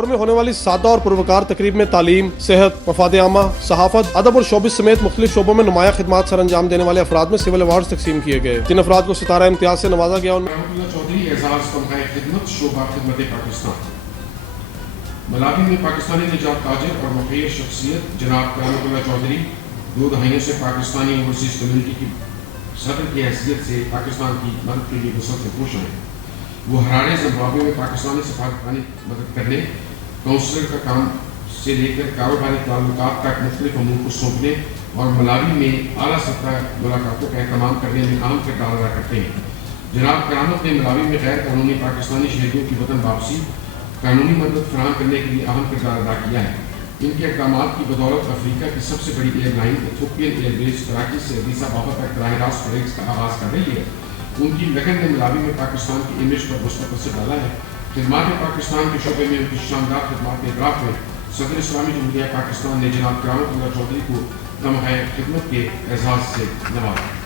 لاہور میں ہونے والی سادہ اور پروکار تقریب میں تعلیم، صحت، مفاد عامہ، صحافت، ادب اور شوبز سمیت مختلف شعبوں میں نمایاں خدمات سر انجام دینے والے افراد میں سول ایوارڈز تقسیم کیے گئے. جن افراد کو ستارہ امتیاز سے نوازا گیا ان میں چودھری اعزاز تمغہ خدمت شعبہ خدمت پاکستان. ملاوی میں پاکستانی نجات تاجر اور مخیر شخصیت جناب کرامت اللہ چودھری 2 دہائیوں سے پاکستانی اوورسیز کمیونٹی کی صدر کی حیثیت سے پاکستان کی مدد کے لیے وسعت سے پوش ہیں. وہ ہرارے زمبابوے میں پاکستانی سفارتخانے مدد کرنے، کونسلر کا کام سے لے کر کاروباری تعلقات تک مختلف امور کو سونپنے اور ملاوی میں اعلیٰ سطح ملاقاتوں کا اہتمام کرنے میں اہم کردار ادا کرتے ہیں. جناب کرامت نے ملاوی میں غیر قانونی پاکستانی شہریوں کی وطن واپسی، قانونی مدد فراہم کرنے کے لیے اہم کردار ادا کیا ہے. ان کے اقدامات کی بدولت افریقہ کی سب سے بڑی ایئر لائن ایتھوپین ایئر ویز کراچی سے ادیس ابابا تک براہ راست فلائٹس کا آغاز کر رہی ہے. ان کی لگن نے ملاوی میں پاکستان کی امیج پر مثبت اثر ڈالا ہے. خدمات پاکستان کے شعبے میں ان کی شاندار خدمات کے اعتراف میں صدر اسلامی جمہوریہ پاکستان نے جناب کرامت اللہ چودھری کو تمغہ خدمت کے اعزاز سے نوازا.